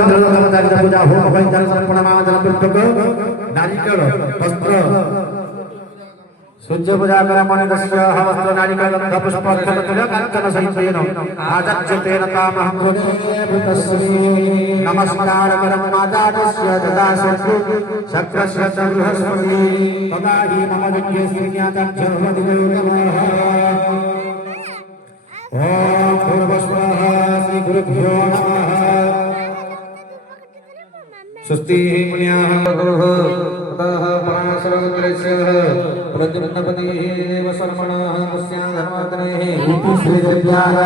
पूजा home वैद्य समर्पणमाजन पुस्तक नारिकेल वस्त्र सूर्य पूजा कर्मणि दस्य हवस्त्र नारिकेल गंध पुष्प अक्षत कांचन सहितेन आचर्यतेन तामहं नमस्कार करं मातास्य तथा शक्रस्य च बृहस्पति तदा हि मम विद्ये श्रीज्ञाताख्य नमः ओम पूर्वस्वः श्री गुरुभ्यो नमः स्वस्ति पुण्याः ततः पराशररुद्रस्य प्रद्युम्नपतिः देवशर्मणः मुस्यां धर्माग्नेः इति श्रीदेव्याः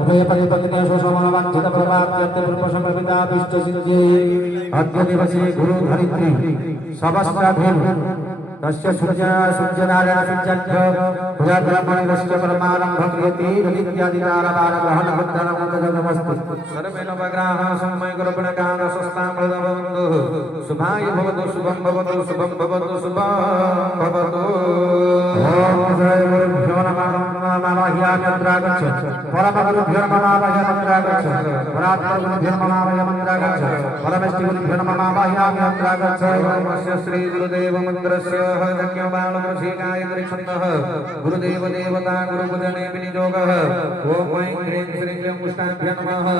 उभयपरिपतितेषु समावाञ्छितप्रभाप्यर्थे पुष्पशमपिताभिष्टसिद्ध्यै अद्य दिवसे गुरुधरित्री सबस्त्रभिः तस्य सूर्यनारायण सूर्याख्य पूजाकर्मणि दस्य परमारम्भं यति नित्यादिकारभारग्रहणबद्धनमस्तु सर्वेण वग्राः सम्मय गुरुगुणगानसस्तामृतभवन्तु शुभाय भवतु शुभं भवतु शुभं भवतु शुभं भवतु ओम जय गुरुभ्यो नमः नमः परमगुरुभ्यो नमः परात्परगुरुभ्यो नमः परमेष्टिगुरुभ्यो नमः नमस्य श्री गुरुदेव मंत्रस्य गुरुदेव देवता गुरुपूजने विनियोगः ओम ऐं ह्रीं श्रीं क्लीं पुष्टाभ्यां नमः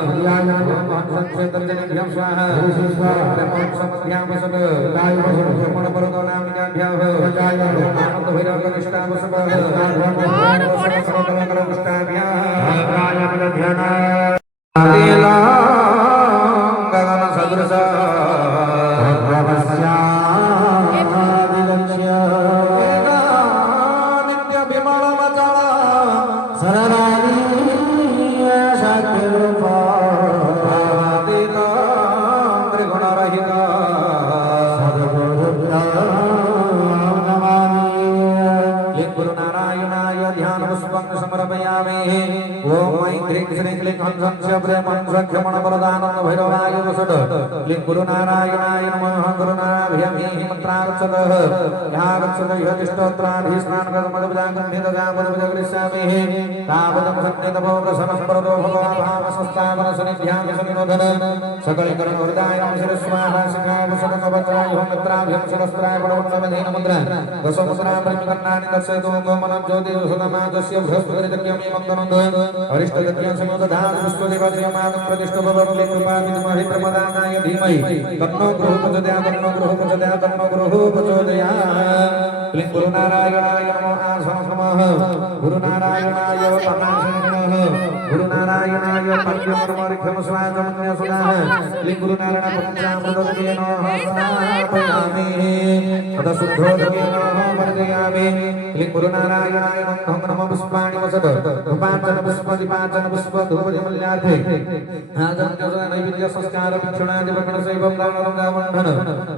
हंसंचेतनभ्यां स्वाहा समभ्यां गुरुनारायणाय नमः गुरुनारायणाय मंत्राक्षतः यागच्छत यदिष्टोत्रादि स्नानकर्मदुजागन्धिदजापदुजगृह्णामि तावदं सन्निधो प्रसन्नप्रदो भगवाभावसंस्थापन सन्निध्यां सन्निरोधन सकलकर्मवृदाय नमः स्वाहा शिखाय वसनकवत्राय मित्राभ्यं शिरस्त्राय पडवन्नमधेन मुद्रा दशमुद्रा प्रतिकन्नानि दर्शयतु गोमनं ज्योतिषुतमाजस्य बृहस्पतिर्यज्ञमि मंगलम् अरिष्टगत्यं समुदधान विश्वदेवजयमानं प्रतिष्ठभवक्ले कृपामितमहि प्रमदानाय धीमहि तन्नो गृहो प्रचोदयात् क्लीं गुरुनारायणाय नमः नमः गुरुनारायणाय नमः गुरुनारायणाय पद्यमर्मरिखं स्वागमन्यसुनाः क्लीं गुरुनारायणपञ्चामृतेन समर्पयामि तदशुद्धोदकेन वर्धयामि क्लीं गुरुनारायणाय नमः पुष्पाणि वसत धूपाञ्चन पुष्पदीपाञ्चन पुष्प धूपजमल्यार्थे नैवेद्य संस्कार भिक्षुणादि वगणसैवं दावणं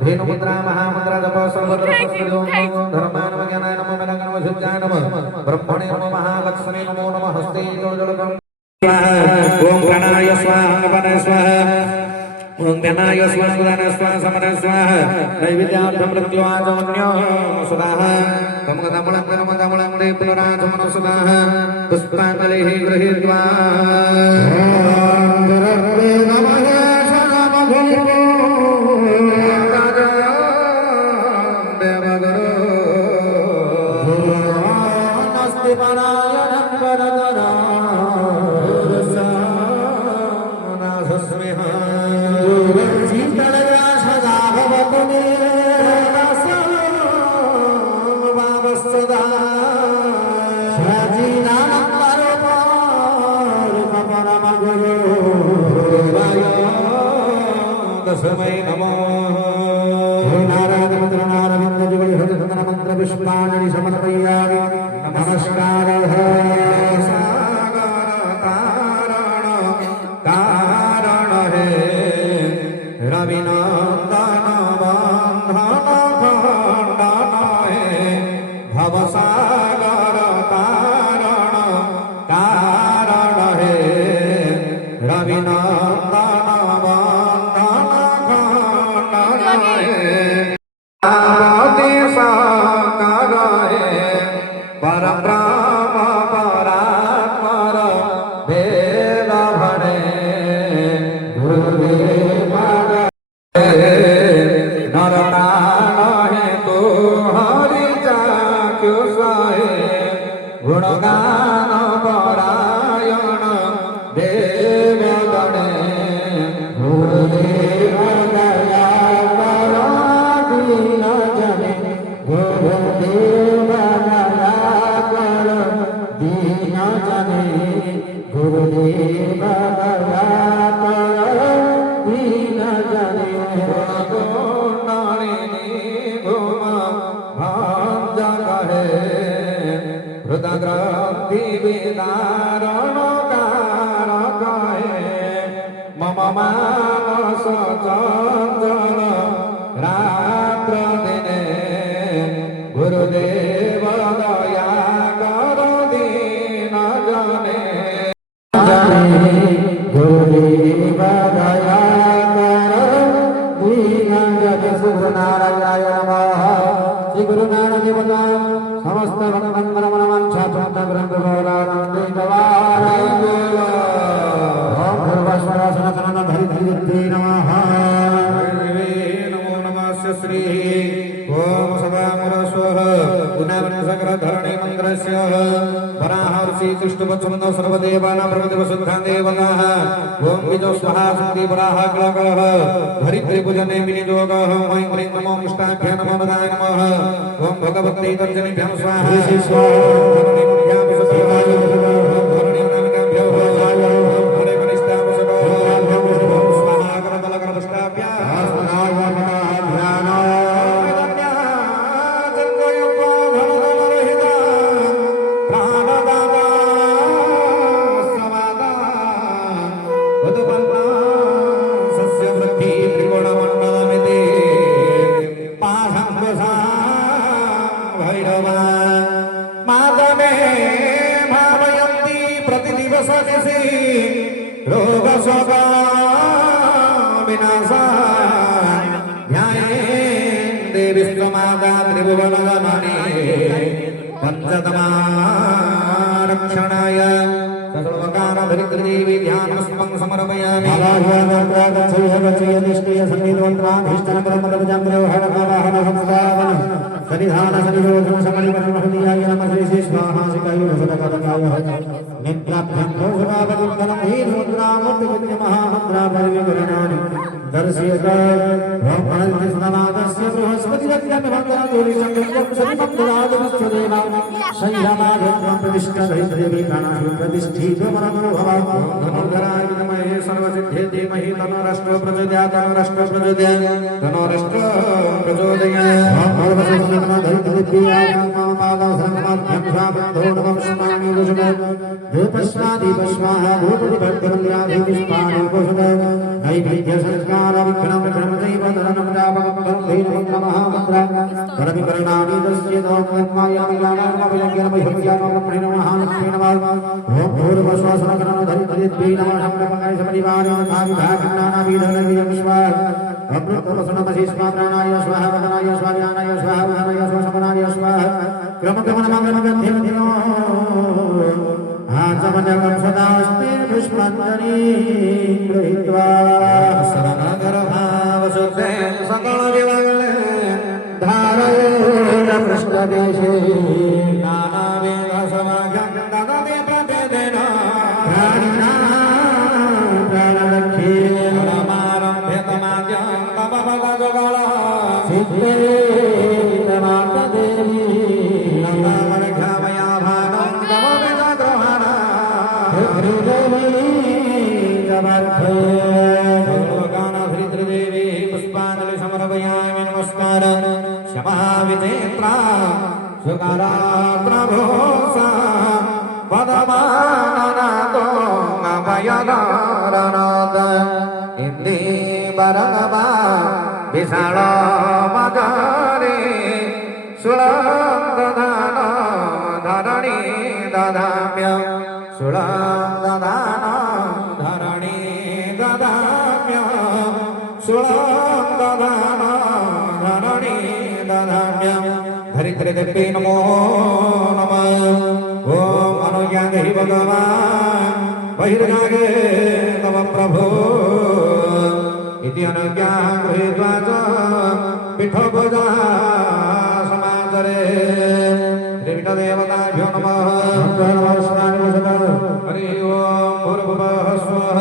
धेनुमुद्रा महामुद्रा जप सर्वत्र धर्मानमज्ञानाय नमो मेलगणवशुद्धाय नमः ब्रह्मणे नमो महालक्ष्मी नमो नमः हस्ते जलजलकं ओम प्राणाय स्वाहा वने स्वाहा ओम ध्यानाय स्वाहा उदाने स्वाहा समने स्वाहा नैवेद्यार्थं प्रत्युवाचमन्यो सुदाः कमगदमलं कर्मदमलं दे पुनराचमन सुदाः पुष्पाञ्जलिः गृहीत्वा ओम गुरुर्वे नमः शरणमभूः तस्मै नमः नारायण मंत्र नारायण जुगल हृदय मंत्र पुष्पाणि समर्पयामि नमस्कारः सागर कारण हे रविनंदन बंधन खंडन हे भवसागर कारण हे रविनंदन परात्पर भेद भणे गुरु गुणगान परायण देव गणे गुरुदेव दया करो दीन जने गुरुदेव दया करो दीन जने गुरुदेव दया करो दीन जने हृदग्रंथि विदारण कारक मम मानस चंचल रात्र दिने गुरुदेव दया कर दीन जने गुरुदेव दया कर दीन जने श्री नारायणाय नमः श्री गुरु नानक देव समस्त भगवंतर मनमंसा चंद ग्रंथ गौरानंदे दवारे बोला ओम भूर्भुवस्वरसन कनन धरि धरि नमः नमो नमः श्री ओम सभामुर स्वः गुणावरण सकल धरणी मंत्रस्य वराह ऋषि कृष्णपक्षमन सर्वदेवानां प्रभदेव शुद्धां देवताः ओम बीजो स्वाहा शक्ति वराह कलकलः धरित्री पूजने विनियोगः ओम ह्रीं नमो कृष्णाभ्यां नमो नमः नमः ओम भगवते तर्जनीभ्यां स्वाहा धरणीभ्यां विशुद्धिवाय धरणी नामिकाभ्यो हरे कनिष्ठां वशभो स्वाहा करबल करदष्टाभ्यां रक्षणाय सर्वकार धरित्री ध्यानस्मं समर्पयामि सनिधान सनिरोधन समनिवरण हृदयाय नमः श्री स्वाहा शिकाय सदकरकाय नित्याभ्यं भोजनावदिकलं हीनमुद्रामूर्ति महामन्त्रापरिविवरणानि दर्शयत ब्रह्मणस्नादस्य बृहस्पतिरत्यं भक्तादुरि संगतं सनिमन्त्रादिवस्वदेव संयमाधर्मं प्रतिष्ठितदेवी कानाशु प्रतिष्ठितो मनमो भव धनुर्धराय विद्महे सर्वसिद्धे धीमहि तन्नो राष्ट्रो प्रचोदयात् तन्नो राष्ट्रो प्रचोदयात् प्राणाय स्वाहा वदनाय स्वाध्यानाय स्वाहा वहनाय स्वसमनाय स्वाहा क्रमक्रमणमङ्गलमध्यमधियो आचमनगं सदास्ते पुष्पाञ्जलि गृहीत्वा शरणगर्भावशुद्धे सकलविमले धारयेण पृष्ठदेशे नानावेदसमागं ददति प्रभेदेन प्राणिनां प्राणरक्षे परमारम्भ्यतमाद्यं तव भगवद्गुणा सिद्धे नमामदेवी नमामर्घामया भानं तव विजग्रहणा हृदेवी जमर्थे सर्वगानधरित्रीदेवी पुष्पाञ्जलि समर्पयामि नमस्कारं क्षमा विनेत्रा सुकरात्रभूषा पदमाननादो अभयदारनाद इंदीवरगमा विशाल मजारे सुलंदधान धरणी ददाम्य सुलंदधान धरणी ददाम्य सुलंदधान धरणी ददाम्य धरित्रीदेवी नमो नमः ओम अनुज्ञां भगवान् बहिर्गागे तव प्रभो अनुज्ञा गृहीत्वा च पीठोपजा समाचरे त्रिपीठदेवताभ्यो नमः हरि ओम भूर्भुवः स्वः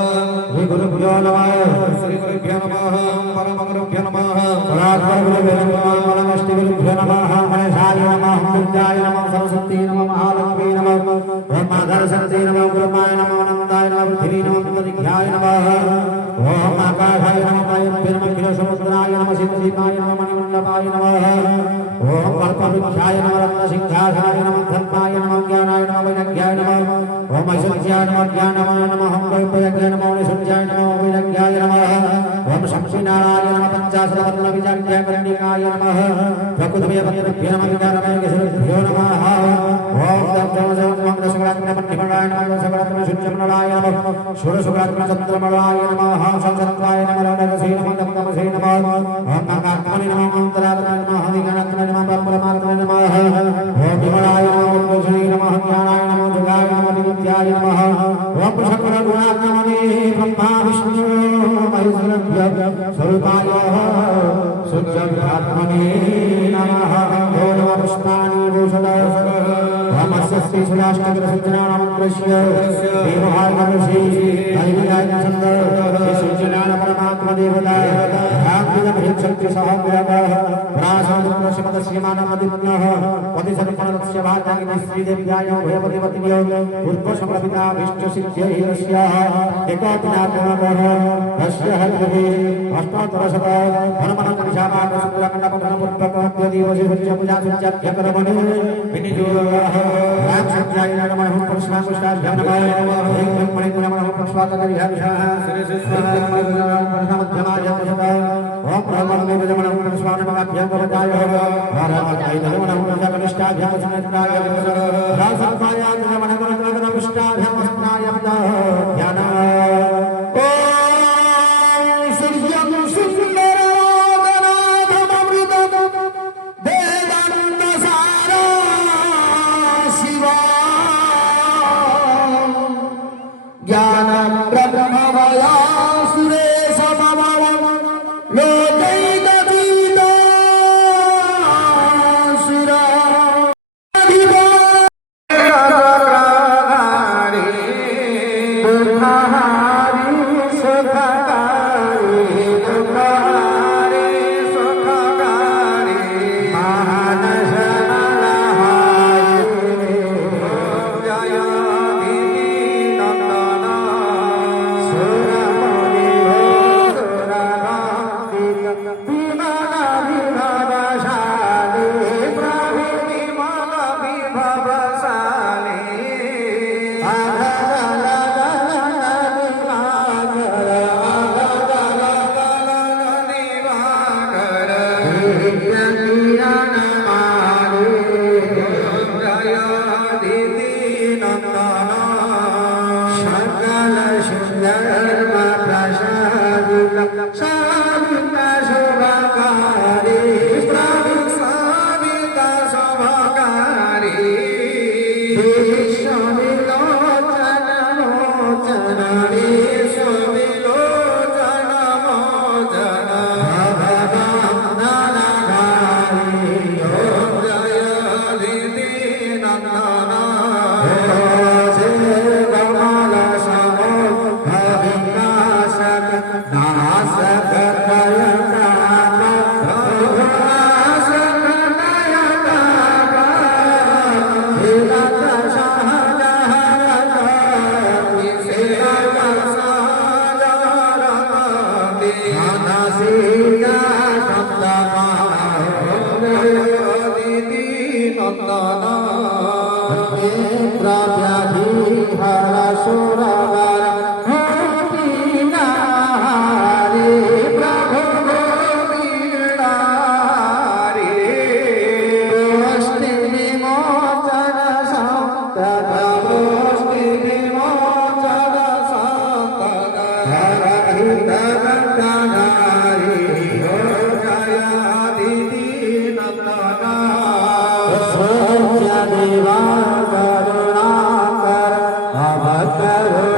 श्री गुरुभ्यो नमः श्री गुरुभ्यो नमः परम गुरुभ्यो नमः परात्परगुरुभ्यो नमः परमष्टिगुरुभ्यो नमः गणेशाय नमः दुर्गाय नमः सरस्वती नमः महालक्ष्मी नमः ब्रह्माधरशक्ति नमः गुरुमाय नमः अनन्ताय नमः पृथ्वी नमः अंतरिक्षाय नमः ओम आकाशाय नमः वायुभ्यो नमः क्षीरसमुद्राय नमः शिवदीपाय नमः मणिमण्डपाय नमः ओम कल्पवृक्षाय नमः रत्नसिंहासनाय नमः धर्माय नमः ज्ञानाय नमः वैराग्याय नमः ओम ऐश्वर्याय नमः ज्ञानाय नमः ओम वैराग्याय नमः ऐश्वर्याय नमः वैराग्याय नमः ओम शक्तिनारायण नमः पंचाशतवर्णविजाड्याय कर्णिकाय नमः प्रकृतिभ्यो नमः विद्यारमय केशवभ्यो नमः ओम दक्षिणसगरात्मपट्टिमणाय नमः सकरात्मशुद्धमणाय नमः षोडशगरात्मचन्द्रमणाय नमः संसर्गाय नमः रवसे नमः दमदमसे नमः ओम नागात्मने नमः अंतरात्मने नमः हरिगणात्मने नमः परमात्मने नमः ओम विमलाय नमः ओम दोषणे नमः ज्ञानाय नमः जुगाय नमः विद्याय नमः ओम सकलगुणात्मने ब्रह्मा विष्णु महेश्वरभ्यो स्वरूपाय शुद्धात्मने नमः ओम पुष्पाणि भूषणाय श्री सुराष्ट्रसज्जनामंत्रस्य देवहारमर्षि दैविकाय छंद श्री सूर्यनारायण परमात्मा देवता भाग्यशक्ति सहग्रह प्रासादस्य श्रीमानमदिन्यः पतिसर्पणस्य भाग्यानि श्रीदेव्याय भयपतिवतिभ्यो पूर्वसमर्पिता विष्णुसिद्ध्यै यस्याः एकादिनात्मनः तस्य हरिः अष्टोत्तरशत हनुमन्तनिशापाकशुक्लकण्डपधनपुष्पकद्यदिवसि पूजासुच्याभ्यकरमणि विनियोगः रामसत्याय नमः पुष्पाकुष्ठाभ्यां नमः ह्रीं ब्रह्मणे नमः पुष्पाकविहारिषः श्रीकृष्णमध्यमाय ओम ब्रह्मणे नमः पुष्पानमभ्यां कवचाय रामाय नमः पुष्पाकनिष्ठाभ्यां समन्ताय रामसत्याय नमः पुष्पाभ्यां अस्नाय ध्यान देवा करुणा कर अब करो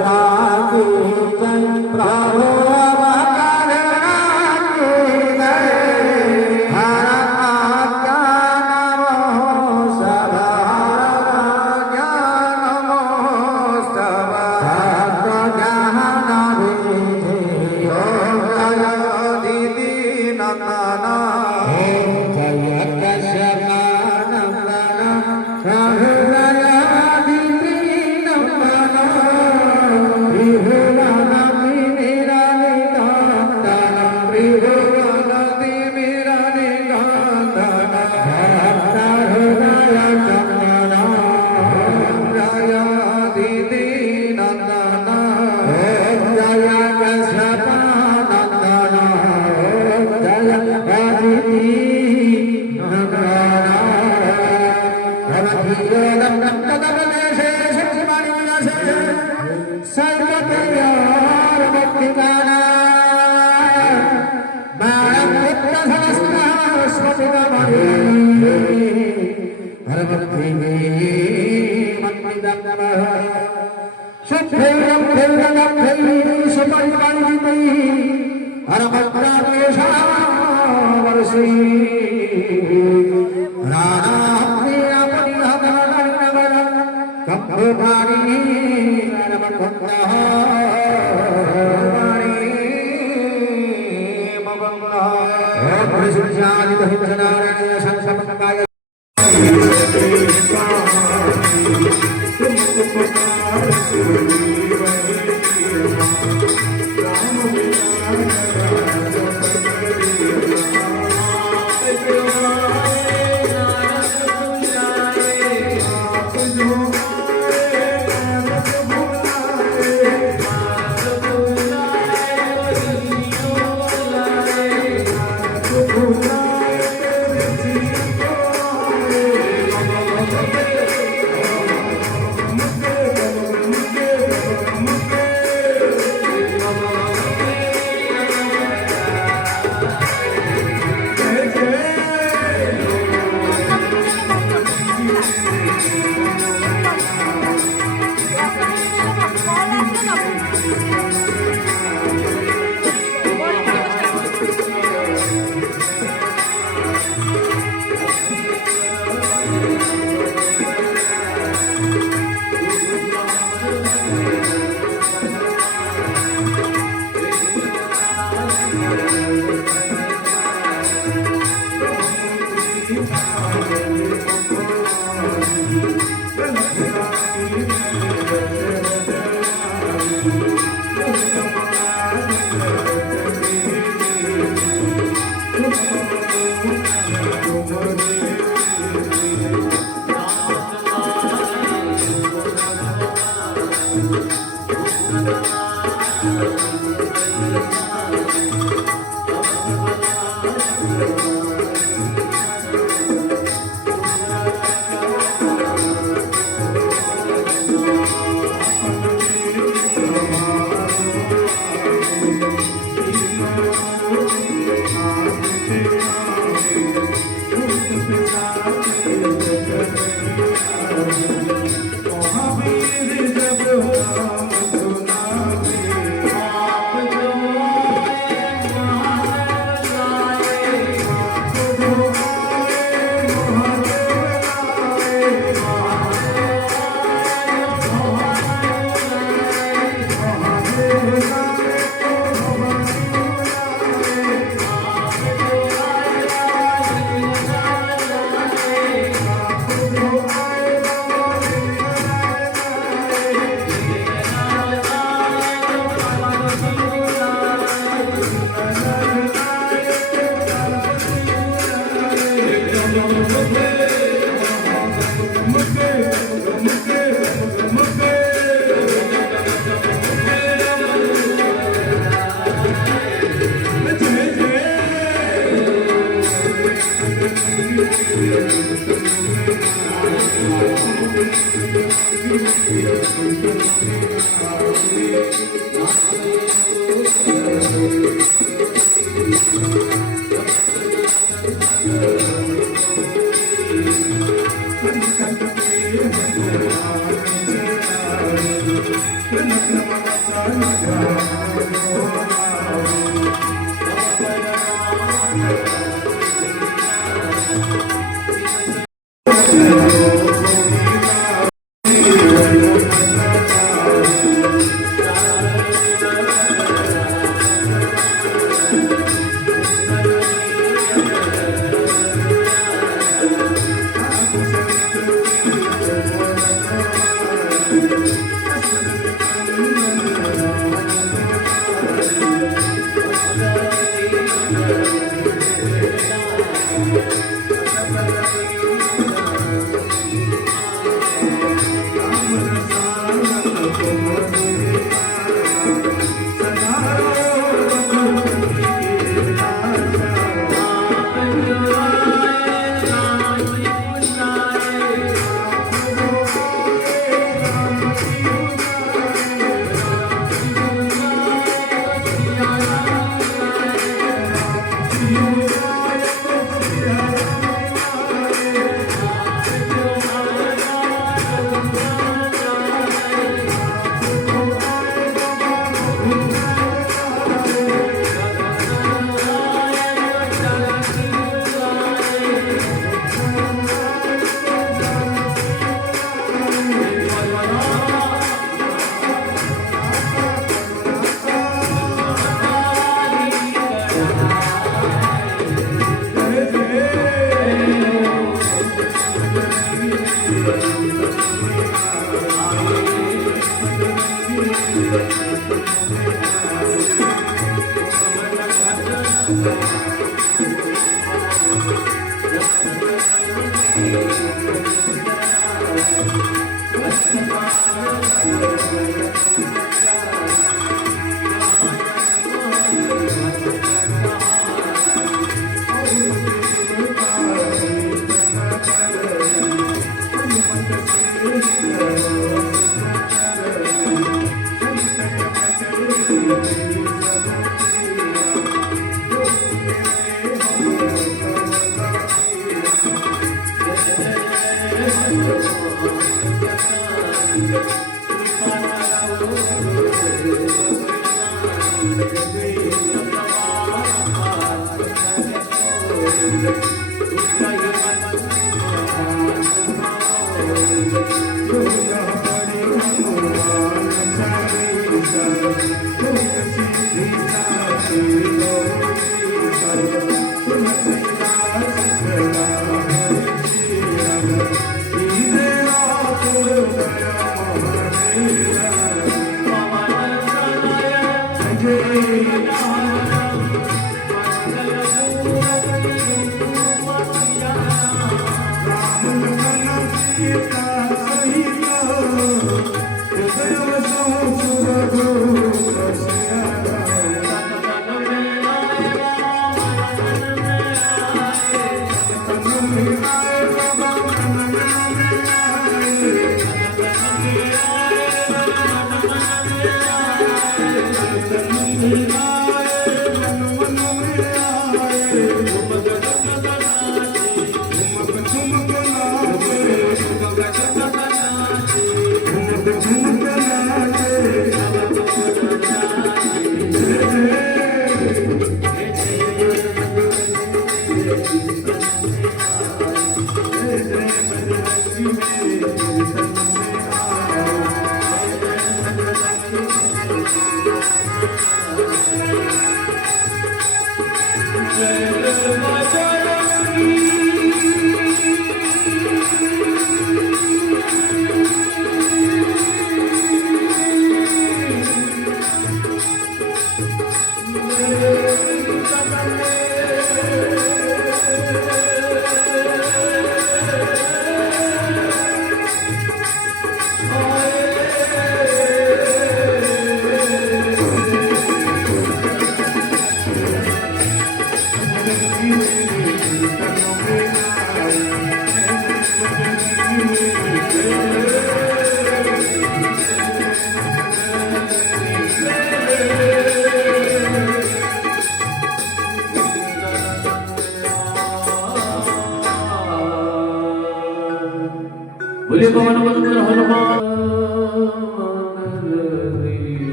बोले पवन मंगल हनुमान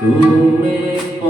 तुम्हें